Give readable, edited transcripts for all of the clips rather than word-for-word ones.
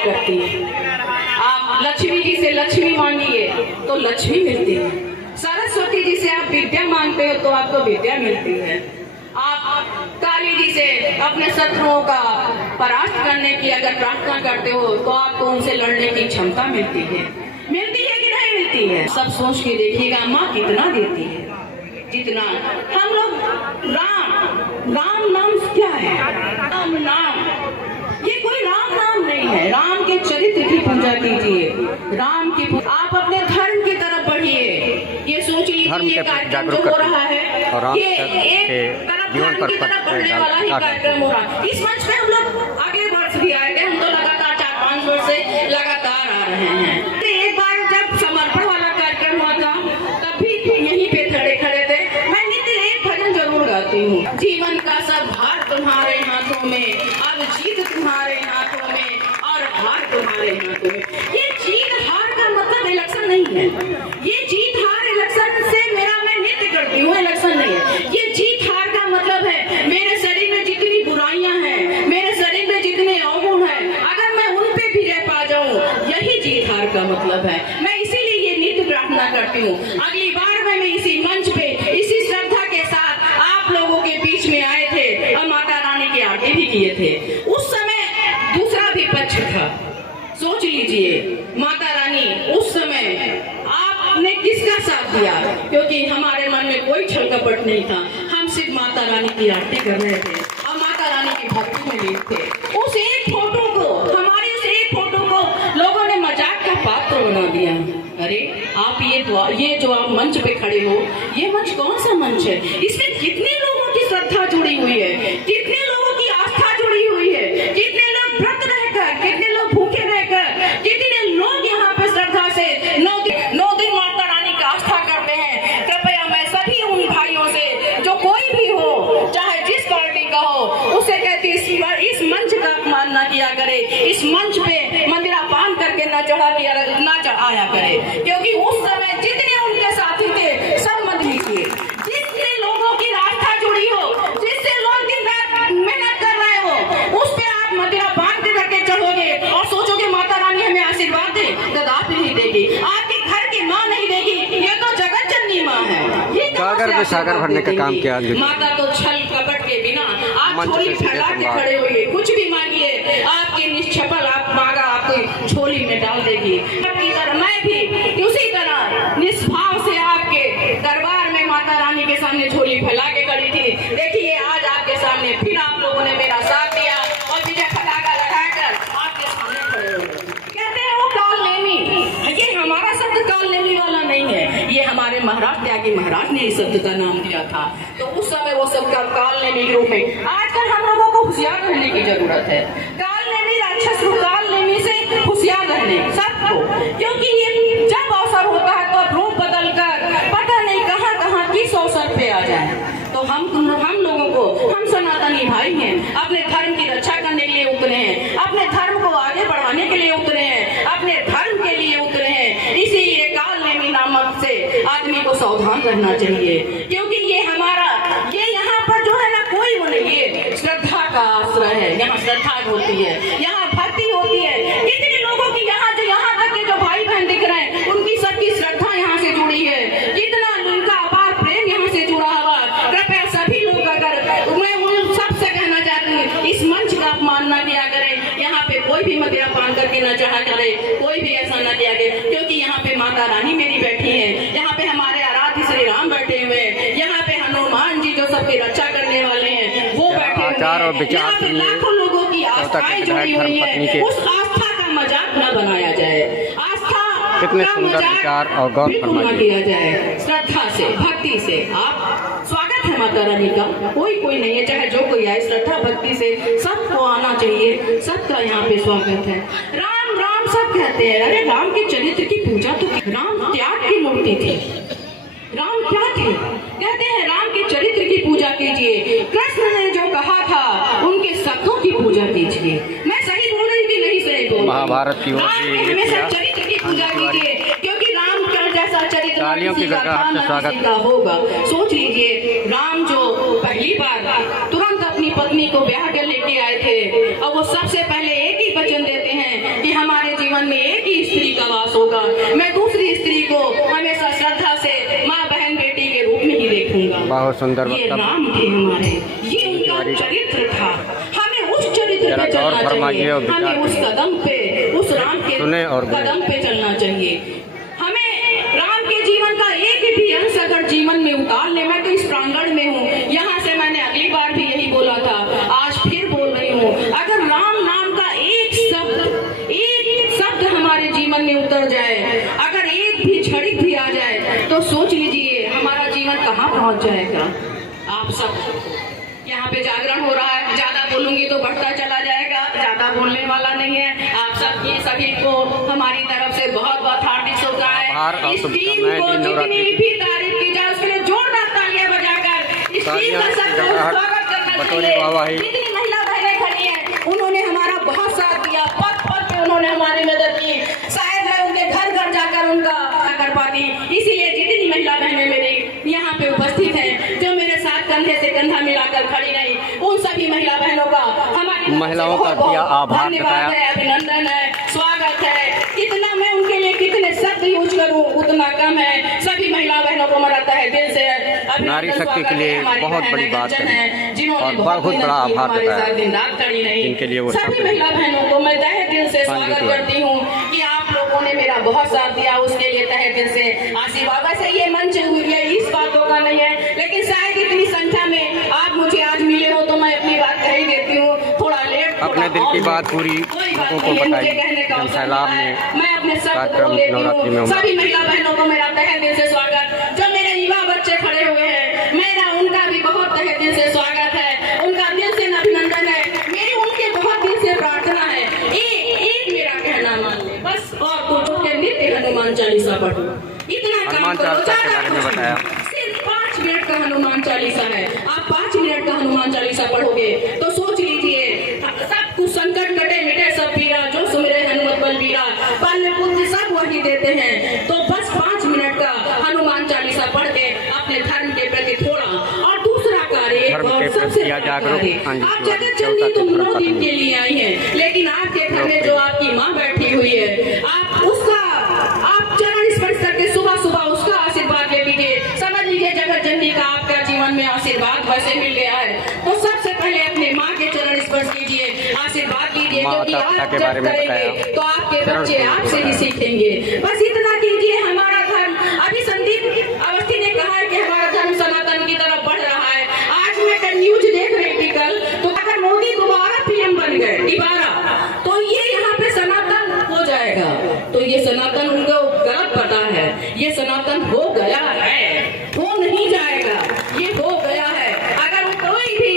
करती है। आप लक्ष्मी जी से लक्ष्मी मांगिए तो लक्ष्मी मिलती है। सरस्वती जी से आप विद्या मांगते हो तो आपको विद्या मिलती है। आप काली जी से अपने शत्रुओं का परास्त करने की अगर प्रार्थना करते हो तो आपको उनसे लड़ने की क्षमता मिलती है कि नहीं मिलती है। सब सोच के देखिएगा माँ कितना देती है, जितना हम लोग राम नाम क्या है? राम नाम, ये कोई राम नाम नहीं है। राम के चरित्र की पूजा कीजिए, राम की आप अपने धर्म की तरफ बढ़िए। ये सोच लीजिए कार्यक्रम जो हो रहा है ये एक तरफ धर्म की तरफ बढ़ने वाला ही कार्यक्रम हो रहा है। इस मंच पे हम लोग अगले वर्ष भी आए थे, हम तो लगातार 4-5 वर्ष से लगातार आ रहे हैं। एक बार जब समर्पण वाला कार्यक्रम हुआ था तब भी यहीं पे खड़े थे। मैं नित्य एक भजन जरूर गाती हूँ, जीवन का सब भार तुम्हारे हाथों में, अब जीत तुम्हारे हाथों में और हार तुम्हारे हाथों में। ये जीत हार का मतलब इलेक्शन नहीं है। ये जीत हार इलेक्शन से मेरा मैं नित्य करती हूँ, इलेक्शन नहीं है। ये जीत हार का मतलब है मेरे शरीर में जितनी बुराइयां हैं, मेरे शरीर में जितने अवगुण हैं, अगर मैं उन पे भी रह पा जाऊँ, यही जीत हार का मतलब है। मैं इसीलिए ये नित्य प्रार्थना करती हूँ। अगली बार मैं इसी मंच पे इसी श्रद्धा के साथ आप लोगों के बीच में आए थे और माता रानी के आगे भी किए थे। उस समय दूसरा भी पक्ष था। सोच लीजिए माता रानी उस समय आपने किसका साथ दिया, क्योंकि हमारे मन में कोई छल कपट नहीं था। हम सिर्फ माता रानी की आरती कर रहे थे और माता रानी की भक्ति में लीन थे। उस एक फोटो को, हमारी उस एक फोटो को लोगों ने मजाक का पात्र बना दिया। अरे आप ये जो आप मंच पे खड़े हो, ये मंच कौन सा मंच है? इसमें कितने लोगों की श्रद्धा जुड़ी हुई है, कितने लोगों की आस्था जुड़ी हुई है, कितने लोग व्रत रहकर, कितने लोग भूखे रहकर, कितने लोग यहाँ पे श्रद्धा से 9 दिन माता रानी का आस्था करते हैं। कृपया मैं सभी उन भाइयों से, जो कोई भी हो, चाहे जिस पार्टी का हो, उसे कहती इस मंच का अपमान न किया करे, इस मंच पे मंदिरा पान करके न चढ़ाया करे, क्योंकि उस समय जितने उनके साथी थे सब मत लीजिए। जितने लोगों की आस्था जुड़ी हो, जिससे लोग दिन रात मेहनत कर रहे हो, उस पे आप मंदिरा पान करके चढ़ोगे और सोचोगे माता रानी हमें आशीर्वाद दे, कदापि नहीं देगी। आपके घर की माँ नहीं देगी, ये तो जगत जननी माँ है। सागर में सागर भरने का काम किया माता तो छल कपट के बिना आप झोली फैला के खड़े होइए, कुछ भी मांगिए, आपके निष्फल आप मांगा आपको झोली में डाल देगी। मैं भी उसी तरह निष्भाव से आपके दरबार में माता रानी के सामने झोली फैला के खड़ी थी। देखिए आज आपके सामने फिर आप लोगों ने मेरा साथ दिया और विजय पताका लगाकर आपके सामने खड़े हो। कहते हैं वो काल नेमी, ये हमारा शब्द काल नेमी वाला नहीं है, ये हमारे महाराज त्यागी महाराज ने इस शब्द का नाम दिया था। तो उस समय वो शब्द काल नेमी के रूप में, आजकल हम लोगों को होशियार रहने की जरूरत है। काल नेमी राक्षस रूप, काल नेमी से होशियार रहने सबको, क्योंकि ये जब अवसर होता है तो रूप बदल कर पता नहीं कहाँ किस अवसर पे आ जाए। तो हम लोगों को, हम सनातनी भाई हैं, अपने धर्म की रक्षा करने के लिए उतरे हैं, अपने धर्म को आगे बढ़ाने के लिए उतरे हैं, अपने धर्म के लिए उतरे हैं। इसीलिए काल नेमी नामक से आदमी को सावधान रहना चाहिए, क्योंकि ये हमारा, ये यहाँ पर जो है ना कोई वो नहीं, ये श्रद्धा का आश्रय है। यहाँ श्रद्धा होती है, यहाँ भक्ति होती है। कितने लोगों की यहाँ तक के जो भाई बहन दिख रहे हैं, उनकी सबकी श्रद्धा यहाँ से जुड़ी है। कितना उनका अपार प्रेम यहाँ से जुड़ा हुआ। कृपया सभी लोग, अगर मैं उन सबसे कहना चाहती हूँ, इस मंच का अपमान न किया करें। यहाँ पे कोई भी मदिरा पान करके न चढ़ा करे, कोई भी ऐसा न किया करे, क्योंकि यहाँ पे माता रानी मेरी बैठी है, यहाँ पे हमारे आराध्य श्री राम बैठे हुए हैं, यहाँ पे हनुमान जी जो सबकी रक्षा करने वाले हैं वो बैठे हुए हैं। यहाँ पे लाखों लोगों की आस्थाएं जुड़ी हुई है। उस आस्था का मजाक न बनाया जाए, आस्था कितने सुंदर विचार और गौर फरमाइए किया जाए। श्रद्धा से, भक्ति से आप स्वागत है माता रानी का, कोई नहीं है, चाहे जो कोई आए, श्रद्धा भक्ति से सबको आना चाहिए, सबका यहाँ पे स्वागत है। राम राम सब कहते हैं, अरे राम के चरित्र की पूजा तो, राम त्याग की मूर्ति थी, राम क्या थे? कहते हैं राम के चरित्र की पूजा कीजिए। कृष्ण ने जो कहा था उनके शब्दों की पूजा कीजिए। मैं सही बोल रही थी नहीं सही बोल? महाभारत की हमेशा चरित्र की पूजा कीजिए, क्योंकि राम का जैसा चरित्र होगा। सोच लीजिए राम जो पहली बार तुरंत अपनी पत्नी को ब्याह कर लेके आए थे, और वो सबसे पहले एक ही वचन देते हैं कि मैं दूसरी स्त्री को हमेशा श्रद्धा से माँ बहन बेटी के रूप में ही देखूंगा। बहुत सुंदर ये वक्तव्य। नाम थे हमारे, ये उनका चरित्र था। हमें उस चरित्र पे चलना चाहिए, हमें उस कदम पे, उस राम के कदम पे चलना चाहिए। हमें राम के जीवन का एक भी अंश अगर जीवन में उतार ले, मैं तो इस प्रांगण में हूँ, यहाँ से मैंने अगली बार भी यही बोला था, आज फिर बोल रही हूँ, अगर राम नाम का एक शब्द हमारे जीवन में उतर जाए, अगर एक भी क्षणिक भी आ जाए, तो सोच लीजिए हमारा जीवन कहाँ पहुँच जाएगा। आप सब यहाँ पे जागरण हो रहा है, ज्यादा बोलूंगी तो बढ़ता चला जाएगा, ज्यादा बोलने वाला नहीं है। आप सबकी सभी को हमारी तरफ से बहुत बहुत हार्दिक शुभकामनाएं। इस टीम को जितनी भी तारीफ की जाए उसके लिए जोरदार तालियां बजाकर इस टीम का सबको स्वागत करना चाहिए। जितनी महिला बहनें खड़ी हैं उन्होंने हमारा बहुत साथ दिया, पद पद पे उन्होंने हमारी मदद की। शायद मैं उनके घर घर जाकर उनका कर पाती, इसीलिए जितनी महिला बहनें मेरी यहाँ पे उपस्थित हैं, जो मेरे साथ कंधे से कंधा मिलाकर खड़ी रही, उन सभी महिला बहनों का हमारी महिलाओं का किया आभार धन्यवाद है, अभिनंदन है, स्वागत है। कितना मैं उनके लिए कितने शब्द यूज करूं उतना कम है। सभी महिला बहनों को मेरा तहे दिल से नारी शक्ति के लिए बहुत बड़ी बात है जिन्होंने और बहुत बड़ा आभार बताया दिन रात खड़ी रही। इनके लिए वो सभी महिला बहनों को मैं तहे दिल से स्वागत करती हूँ कि आप लोगों ने मेरा बहुत साथ दिया, उसके लिए तहे दिल से आशीर्वाद। वैसे ये मंच ये इस बातों का नहीं है, लेकिन शायद इतनी संख्या में आप मुझे आज मिले हो तो मैं अपनी बात कह ही देती हूँ। थोड़ा लेट अपने दिल की बात पूरी लोगों को बताई। जन सैलाब में मैं अपने कार्यक्रम नवरात्रि में सभी महिला बहनों को मेरा तहे दिल से स्वागत। जो मेरे युवा बच्चे खड़े हुए हैं, मेरा उनका भी बहुत तहे दिल से स्वागत है, उनका दिल से अभिनंदन है, मेरी उनके बहुत दिल से प्रार्थना है। एक मेरा कहना मान ले बस, और कुछ के नित्य हनुमान चालीसा पढ़ो, इतना काम करो। के बारे में बताया, सिर्फ 5 मिनट का हनुमान चालीसा है। आप 5 मिनट का हनुमान चालीसा पढ़ोगे तो सोच लीजिए सब कुछ संकट कटे मिटे सब पीरा, जो सुमिरे हनुमत बलबीरा, बल में बुद्धि सब वही देते हैं। तो बस 5 मिनट का हनुमान चालीसा पढ़ के अपने धर्म के प्रति थोड़ा और दूसरा कार्य सबसे जागरूक। आप जगत जननी तो 9 दिन के लिए आई हैं, लेकिन आपके घर में जो आपकी माँ बैठी हुई है, आप उसका आप चरण स्पर्श करके सुबह सुबह उसका आशीर्वाद ले लीजिए। समझ लीजिए जगत जननी का आपका जीवन में आशीर्वाद वैसे मिल गया है। तो सबसे पहले अपने माँ के चरण स्पर्श कीजिए, आशीर्वाद लीजिए, क्योंकि आप जब करेंगे तो आपके बच्चे आपसे ही सीखेंगे। बस इतना कीजिए। हमारा धर्म, अभी संदीप अवस्थी ने कहा है कि हमारा धर्म सनातन की तरफ बढ़ रहा है। आज मैं न्यूज देख रही थी कल, तो अगर मोदी दोबारा पीएम बन गए दोबारा, तो ये यहाँ पे सनातन हो जाएगा। तो ये सनातन उनको गलत पता है, ये सनातन हो गया है, वो नहीं जाएगा, ये हो गया है। अगर कोई भी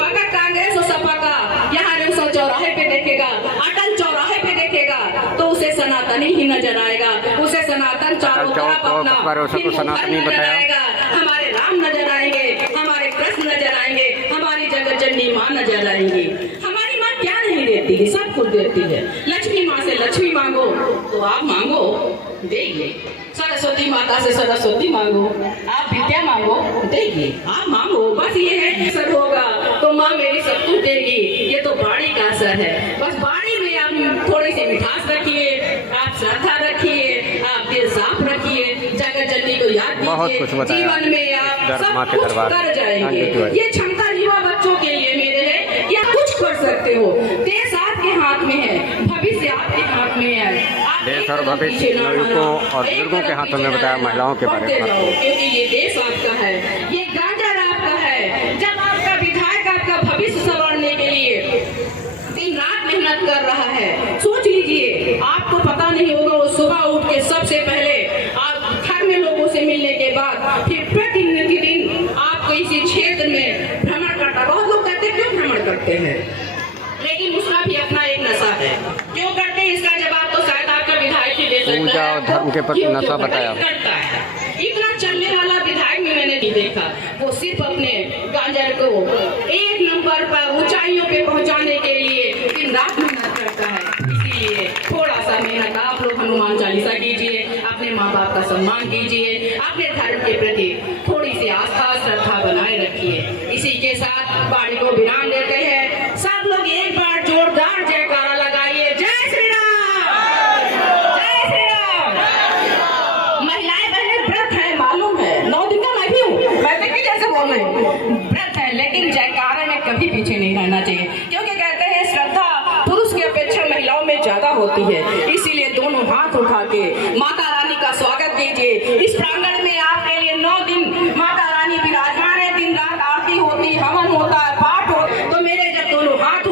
अगर कांग्रेस और सपा का यहाँ रेवसा चौराहे पे देखेगा, अटल चौराहे पे देखेगा, तो उसे सनातनी ही नजर आएगा। उसे सनातन चारों तरफ अपना सनातनी बताया। हमारे राम नजर आएंगे, हमारे कृष्ण नजर आएंगे, हमारी जगत जननी माँ नजर आएंगी। हमारी माँ क्या नहीं देती है, सब कुछ देती है। लक्ष्मी माँ से लक्ष्मी मांगो तो आप मांगो देंगे, सरस्वती माता से सरस्वती मांगो, आप विद्या मांगो देंगे, आप मांगो। बस ये है सब होगा तो माँ मेरी सब कुछ देगी। ये तो बाणी का असर है। बस बाणी में आप थोड़ी सी मिठास रखिए, आप श्रद्धा रखिए, आप दिल साफ रखिए, जगत जननी को याद कीजिए, जीवन में आप सब कुछ कर जाएंगे। ये क्षमता युवा बच्चों के लिए मेरे है कि आप कुछ कर सकते हो। देश आपके हाथ में है, भविष्य आपके हाथ में है। देश और भविष्य युवकों और बुजुर्गों के हाथों में बताया, महिलाओं के बारे में, क्योंकि ये देश आपका है, ये गांजर आपका है। जब आपका विधायक आपका भविष्य संवारने के लिए दिन रात मेहनत कर रहा है, सोच लीजिए आपको पता नहीं होगा, वो सुबह उठ के सबसे पहले आप घर में लोगों से मिलने के बाद फिर प्रतिदिन आप किसी क्षेत्र में भ्रमण करता। बहुत लोग कहते हैं क्यों भ्रमण करते हैं, लेकिन उसका भी अपना एक नशा है। क्यों करते हैं इसका जवाब तो शायद आपका विधायक ही दे सकता है। पूजा और धर्म के प्रति नशा बताया। करता है इतना चलने वाला विधायक भी मैंने नहीं देखा। वो सिर्फ अपने गांजर को 1 नंबर पर ऊंचाइयों पे पहुंचाने के लिए दिन रात मेहनत करता है। इसीलिए थोड़ा सा मेहनत आप लोग हनुमान चालीसा कीजिए, अपने माँ बाप का सम्मान कीजिए, अपने धर्म के प्रति थोड़ी सी आस्था श्रद्धा बनाए रखिए। इसी के साथ बाड़ी को विराम देते हैं। सब लोग एक बार जोरदार जयकारा लगाइए। जय श्री राम, जय श्री राम।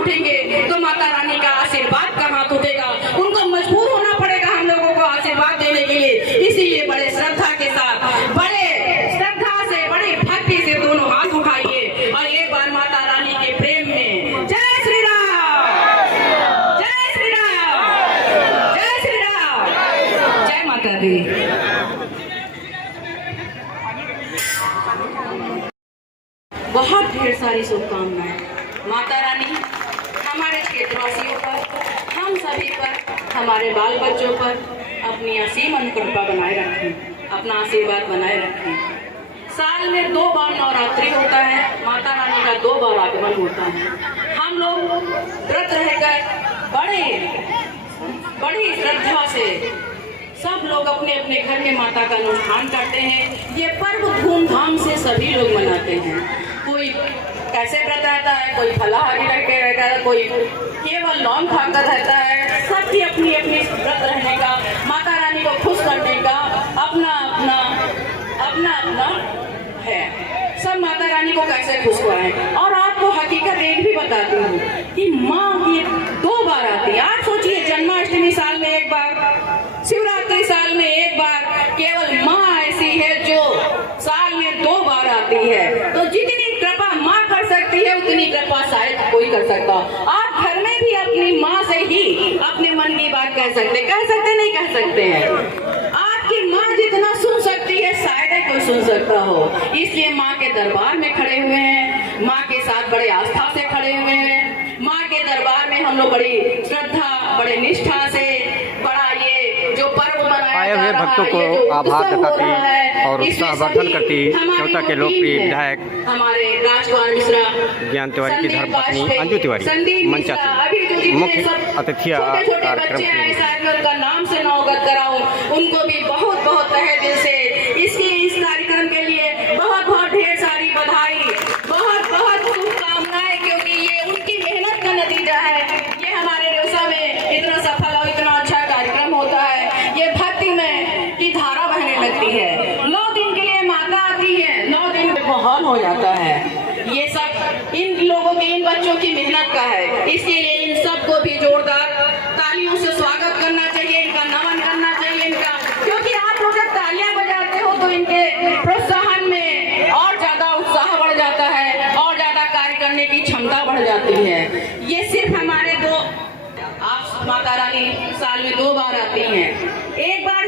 उठेंगे तो माता रानी का आशीर्वाद का हाथ उठेगा। उनको मजबूर होना पड़ेगा हम लोगों को आशीर्वाद देने के लिए। इसीलिए बड़े श्रद्धा के साथ, बड़े श्रद्धा से, बड़ी भक्ति से दोनों हाथ उठाइए और एक बार माता रानी के प्रेम में जय श्री राम, जय श्री राम, जय श्री राम, जय माता दी। बहुत ढेर सारी शुभकामनाएं। माता रानी हमारे क्षेत्रवासियों पर, हम सभी पर, हमारे बाल बच्चों पर अपनी असीम अनुकृपा बनाए रखें, अपना आशीर्वाद बनाए रखें। साल में 2 बार नवरात्रि होता है, माता रानी का 2 बार आगमन होता है। हम लोग व्रत रहकर बड़ी श्रद्धा से सब लोग अपने अपने घर में माता का अनुष्ठान करते हैं। ये पर्व धूमधाम से सभी लोग मनाते हैं। कोई कैसे व्रत रहता है, कोई फलाहारी रह के रहता है, कोई केवल लौंग खाकर रहता है। सबकी अपनी अपनी व्रत रहने का, माता रानी को खुश करने का अपना अपना है। सब माता रानी को कैसे खुश कराएं। और आपको हकीकत एक भी बताती हूँ कि माँ ये 2 बार आती है। आप सोचिए, जन्माष्टमी साल में 1 बार, शिवरात्रि साल में 1 बार, केवल माँ ऐसी है जो साल में 2 बार आती है। तो जितनी कृपा माँ कर सकती है उतनी कृपा शायद कोई कर सकता। आप घर में भी अपनी माँ से ही अपने मन की बात कह सकते नहीं कह सकते हैं। आपकी माँ जितना सुन सकती है शायद कोई सुन सकता हो। इसलिए माँ के दरबार में खड़े हुए हैं, माँ के साथ बड़े आस्था से खड़े हुए हैं। माँ के दरबार में हम लोग बड़ी श्रद्धा, बड़े निष्ठा से बड़ा ये जो पर्व आए हुए भक्तों को आभार जताती और उत्साहवर्धन करती चौथा के लोकप्रिय विधायक हमारे राजकुमार मिश्रा, ज्ञान तिवारी की धर्मपत्नी अंजू तिवारी मंचासी मुख्य अतिथियां कार्यक्रम की। उनका नाम से नौगत कराऊं, उनको भी बहुत बहुत तहे दिल से इस कार्यक्रम के लिए बहुत बहुत ढेर सारी बधाई, बहुत बहुत शुभकामनाएं, क्योंकि ये उनकी मेहनत का नतीजा है। ये हमारे रेवसा में इतना सफल और इतना अच्छा कार्यक्रम होता है। ये भक्ति में की धारा बहने लगती है। 9 दिन के लिए माता आती है, 9 दिन में माहौल हो जाता है। ये सब इन लोगों की, इन बच्चों की मेहनत का है। इसलिए इन सबको भी जोरदार तालियों से स्वागत करना चाहिए, इनका नमन करना चाहिए इनका, क्योंकि आप लोग जब तालियां बजाते हो तो इनके प्रोत्साहन में और ज्यादा उत्साह बढ़ जाता है और ज्यादा कार्य करने की क्षमता बढ़ जाती है। ये सिर्फ हमारे आप माता रानी साल में 2 बार आती हैं। 1 बार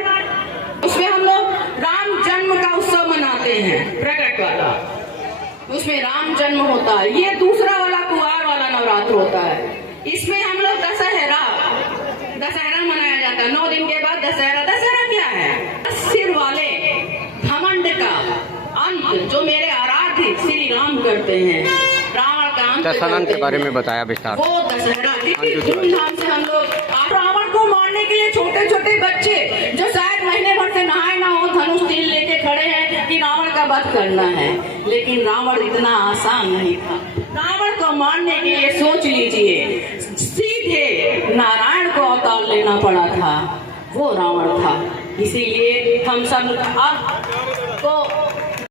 उसमें हम लोग राम जन्म का उत्सव मनाते हैं, प्रकट वाला, उसमें राम जन्म होता है। ये दूसरा वाला कुआर वाला नवरात्र होता है। इसमें हम लोग दशहरा मनाया जाता है। 9 दिन के बाद दशहरा क्या है? सिर वाले घमंड का अंत जो मेरे आराध्य श्री राम करते हैं, रावण का अंत दशहरा के बारे में बताया विस्तार। वो दशहरा धूमधाम से हम लोग रावण को मारने के लिए छोटे छोटे बच्चे जो शायद महीने भर से नहाए ना हो, धनुष तीर लेके खड़े हैं कि रावण का वध करना है। लेकिन रावण इतना आसान नहीं था। रावण को मारने के लिए सोच लीजिए, सीधे नारायण को अवतार लेना पड़ा था, वो रावण था। इसीलिए हम सब आपको